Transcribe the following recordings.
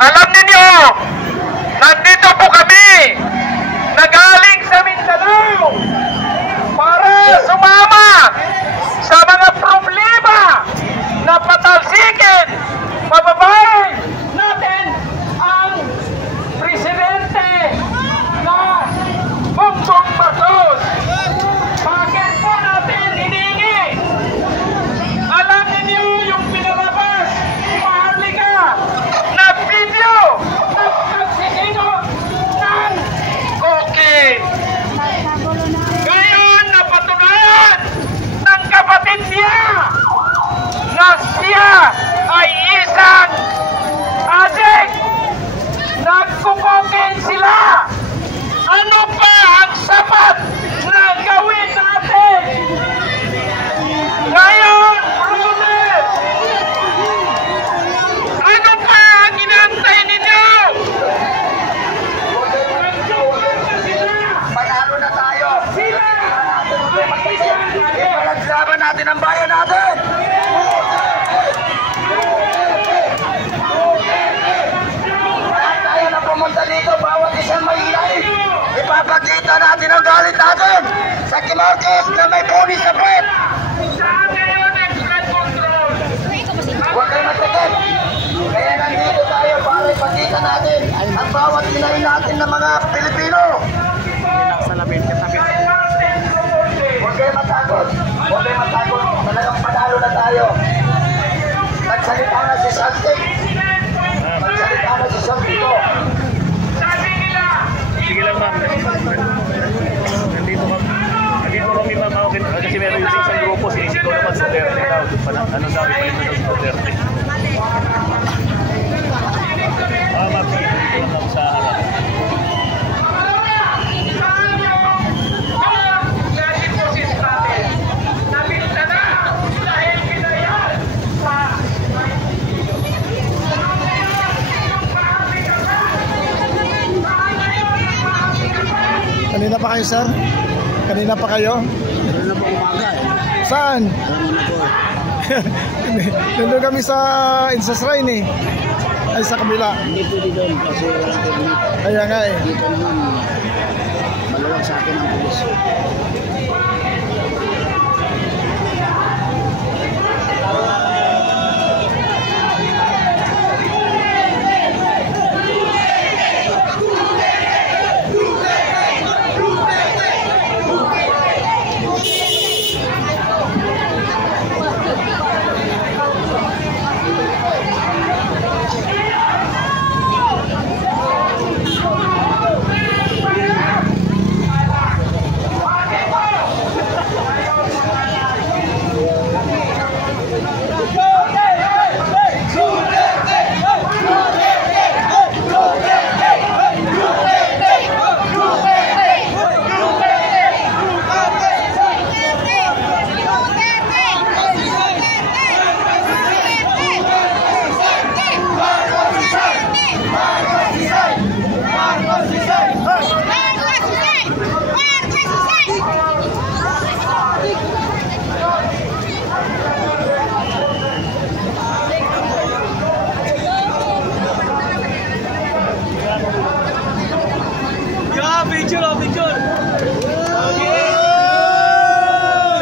Alam ninyo, nandito po kami, nagaling sa Mindanao, para sumama sa mga problema na patalsikin, mababayin natin ang presidente na Bongbong Marcos. Bakit po natin hinihingi? Alam niyo yung pinalabas ni Maharlika na video ng pagsisingot ng okay. Ngayon napatunayan ng kapatid niya na siya ay isang addict. Nagkukokin sila. Ano pa ang sapat na gawin natin? Ngayon, brother, ano pa ang inantay ninyo? Panalo na tayo. Ipalaglaban natin ang bayan natin. Lahat tayo na pumunta dito, bawat isang mahilay. Ipapakita natin ang galit natin sa Marcos na may pony sa puwet. Huwag kayo matakot. Kaya nandito tayo para ipakita natin ang bawat hinahin natin ng mga Pilipino. Huwag kayo matakot. Huwag kayo matakot. Talagang panalo na tayo. Magsalita na si Santik. Magsalita na si Santito. Sige lang ma'am, nandito kami ma'am, kasi meron yung isang grupo, sinisigaw naman sa Duterte daw, ano daw, ipalit na daw sa Duterte. Ma'am, sige lang sa harap. Kanina pa kayo, sir? Kanina pa kayo? Kanina pa umaga eh. Saan? Nandun kami sa Insasrain eh. Ay, sa kabila. Hindi pwede doon kasi walang permit. Kaya nga eh. Dito naman, maluwag sa akin ang pulis.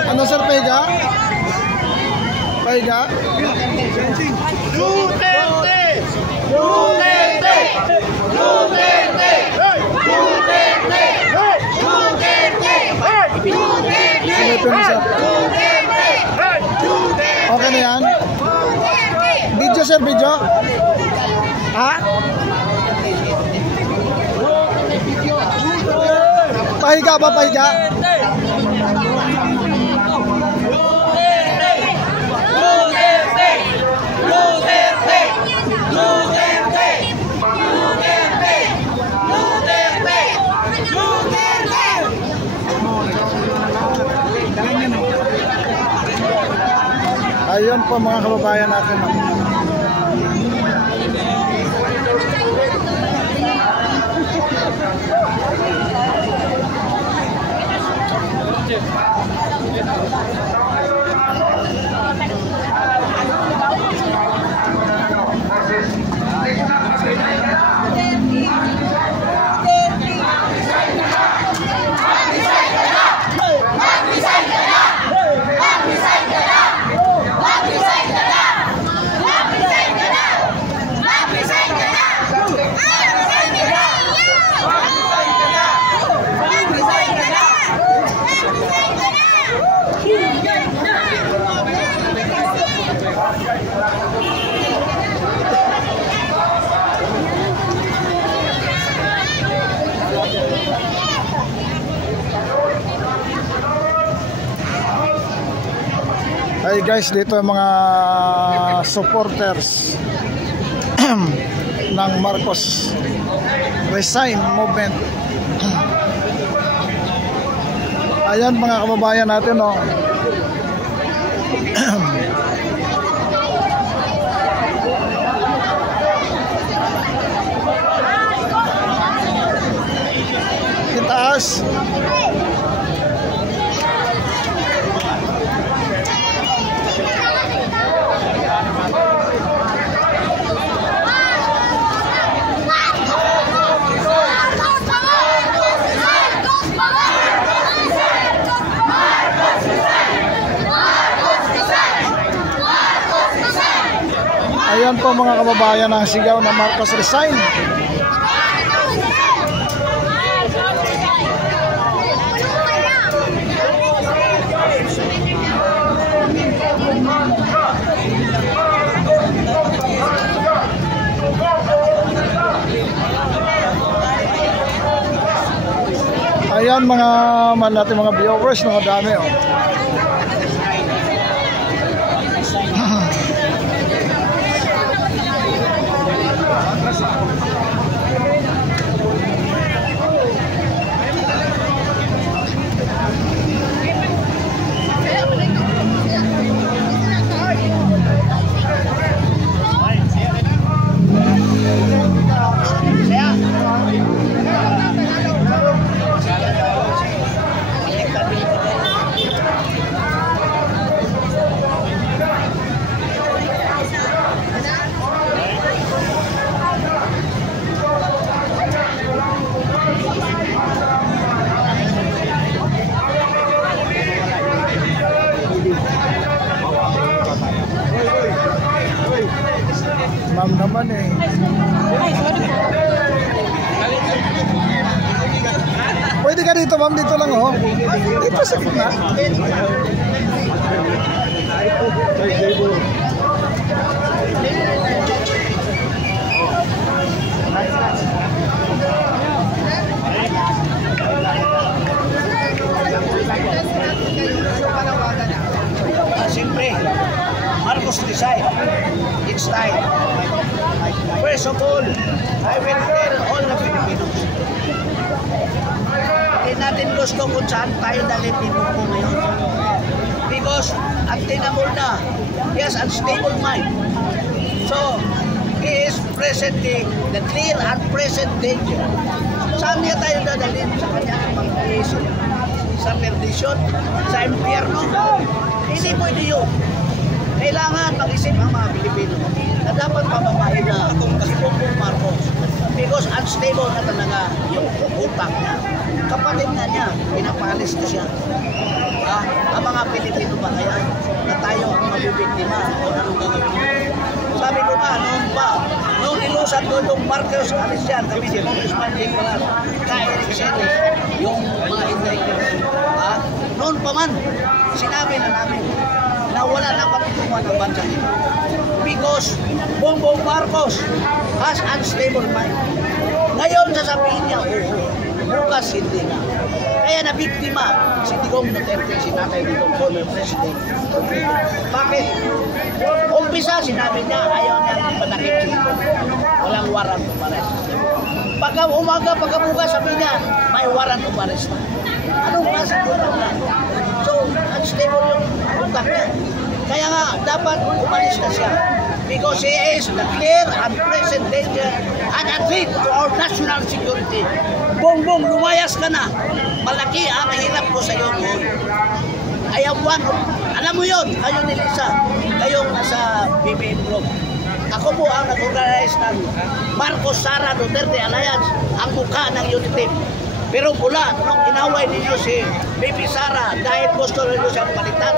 Ano, sir, paiga? Paiga? Duterte! Duterte! Duterte! Duterte! Duterte! Sinipin mo, sir. Okay na yan? Video, sir, video? Ha? Pahiga ba, pahiga? Ayun po mga kababayan natin. Thank you. Hey guys, dito yung mga supporters ng Marcos Resign Movement. Ayan mga kababayan natin, oh. Itaas. Ayan po mga kababayan ang sigaw na Marcos Resign. Ayan mga natin mga viewers, mga dami, oh. Ma'am naman eh. Pwede ka dito ma'am, dito lang oh. Dito sa gitna. Siyempre, Marcos Resign. It's time. First of all, I will tell all the Filipinos. Hindi natin gusto kung saan tayo dalhin dito po ngayon. Because untenable na. He has unstable mind. So, he is presently the clear and present danger. Saan niya tayo dadalhin? Sa kanyang pag-iisip? Sa perdisyon? Sa impyerno? Hindi pwede yun. Kailangan mag-isip ang mga Pilipino na dapat pababain na si Bongbong Marcos because unstable na talaga yung utak niya. Kapatid na niya, pinapalis na siya. Ang mga Pilipino ba kaya na tayo ang mabibiktima o anong gagawin? Sabi ko nga, noong ilusad ko itong Marcos alis yan, kami si Congressman Jake Palas, ka-Eric Celis, yung mga indictors. Noon pa man, sinabi na namin na wala na patutungan ng bansa nito. Because Bongbong Marcos has unstable mind. Ngayon sasabihin niya, bukas hindi na. Kaya nabiktima si Digong Duterte, si Tatay Digong, former president. Bakit? Umpisa sinabi niya, ayaw niya panakip si Digong. Walang warrant of arrest. Pagka umaga, pagkabukas, sabi niya, may warrant of arrest na. Anong klase ko na? So, unstable yung utak niya. Kaya nga, dapat umalis na siya. Because he is the clear and present danger and a threat to our national security. Bongbong, lumayas ka na. Malaki ang hirap ko sa iyo noon. I am one of, alam mo yun, kayo ni Lisa, kayong nasa BBM group. Ako po ang nag-organize ng Marcos Sara Duterte Alliance, ang mukha ng UNITIM. Pero pula, nung inaway ninyo si Baby Sara dahil gusto ninyo siyang palitan,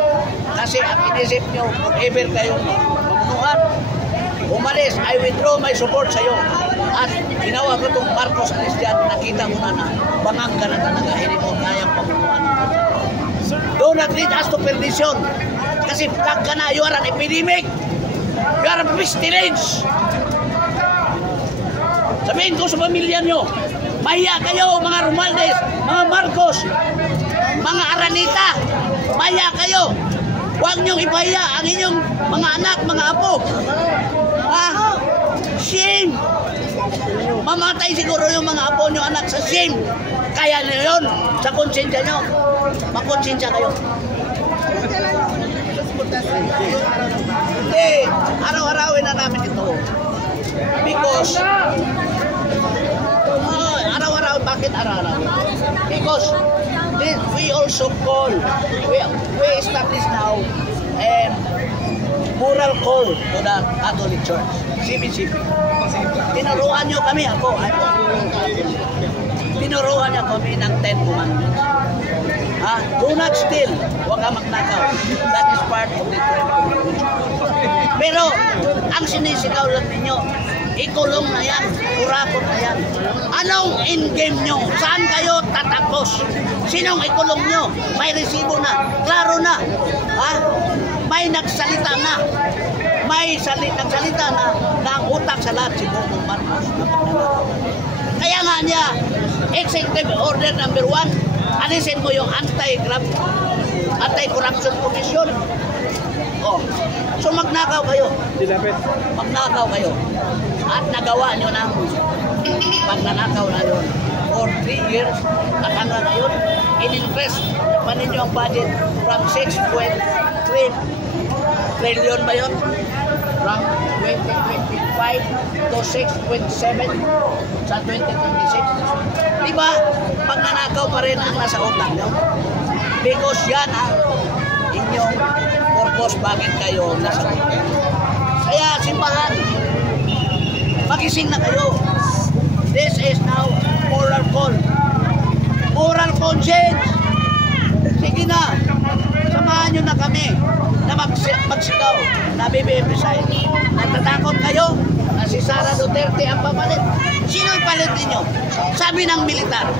kasi ang inisip nyo, kung ever kayong mamunuhan, umalis, I withdraw my support sa iyo. At ginawa ko itong Marcos Alician, nakita mo na bangang ka na talaga, hindi mo kayang pamunuhan. Do not lead us to perdition. Kasi pag ka na, you are an epidemic. You are a pestilence. Sabihin ko sa pamilya nyo, mahiya kayo mga Romualdez, mga Marcos, mga Aranita, mahiya kayo. Huwag niyong ipahiya ang inyong mga anak, mga apo. Shame! Mamatay siguro yung mga apo nyo anak sa shame. Kaya niyo yun sa konsensya nyo. Makonsensya kayo. Hindi, araw-arawin na namin ito. Because araw-araw, bakit araw-araw? Because we also call, we establish now moral call to the Catholic Church, CBCP. Tinuruan nyo kami, ako tinuruan niya kami ng 10 Commandments. Do not steal, huwag ka magnakaw. That is part of the 12 Commandments. Pero, ang sinisigaw lang ninyo, ikulong na yan, kurakot na yan. Anong in-game nyo? Saan kayo tatapos? Sinong ikulong nyo? May resibo na, klaro na. May nagsalita na. May nagsalita na ang utak sa lahat si Bongbong Marcos. Kaya nga niya, Executive Order number 1, alisin mo yung Anti-Corruption Commission. So magnakaw kayo. Magnakaw kayo. At nagawa nyo ng pagnanakaw na yun for 3 years. At hanggang ngayon, in-increase pa ninyo ang budget from 6.3 trillion ba yun? From 2025 to 6.7 sa 2026. Diba? Pagnanakaw pa rin ang nasa utak nyo. Because yan ang inyong purpose bakit kayo nasa utak. Kaya simbahan, magising na kayo. This is now moral call. Moral conscience. Sige na. Samahan nyo na kami na magsigaw na BBM resign. Natatakot kayo na si Sara Duterte ang papalit. Sino ipalit ninyo? Sabi ng militar,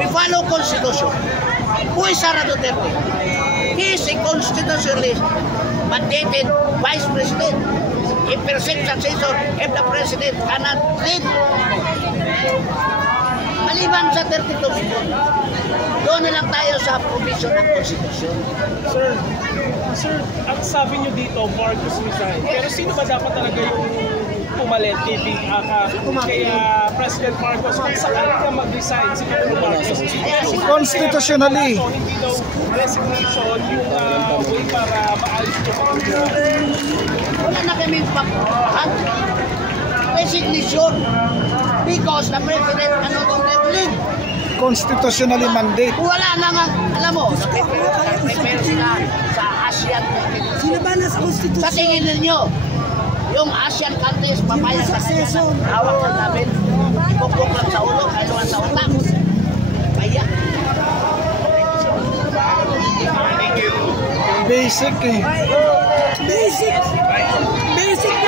we follow Constitution. Who is Sara Duterte? He is a constitutionalist mandated Vice President. A perceived successor if the President cannot lead. Maliban sa 32 seconds. Doon na lang tayo sa provision ng Constitution. Sir, ang sabi nyo dito, Marcos resign. Pero sino ba dapat talaga yung pumalit kay President Marcos kung sakali ka mag-resign si President Marcos? Constitutionally. Hindi daw resignation yung way para maalis ito sa Wala na kaming resignation because the President cannot lead. Constitutionally mandate. Wala na nga, alam mo, prepare sila sa ASEAN. Sino ba nasa Constitution? Sa tingin ninyo, yung ASEAN countries, papayag sa kanya na hawak ng namin, ipupok lang sa ulo, kailangan sa utak. Kaya. Basic eh. Basic. Basic na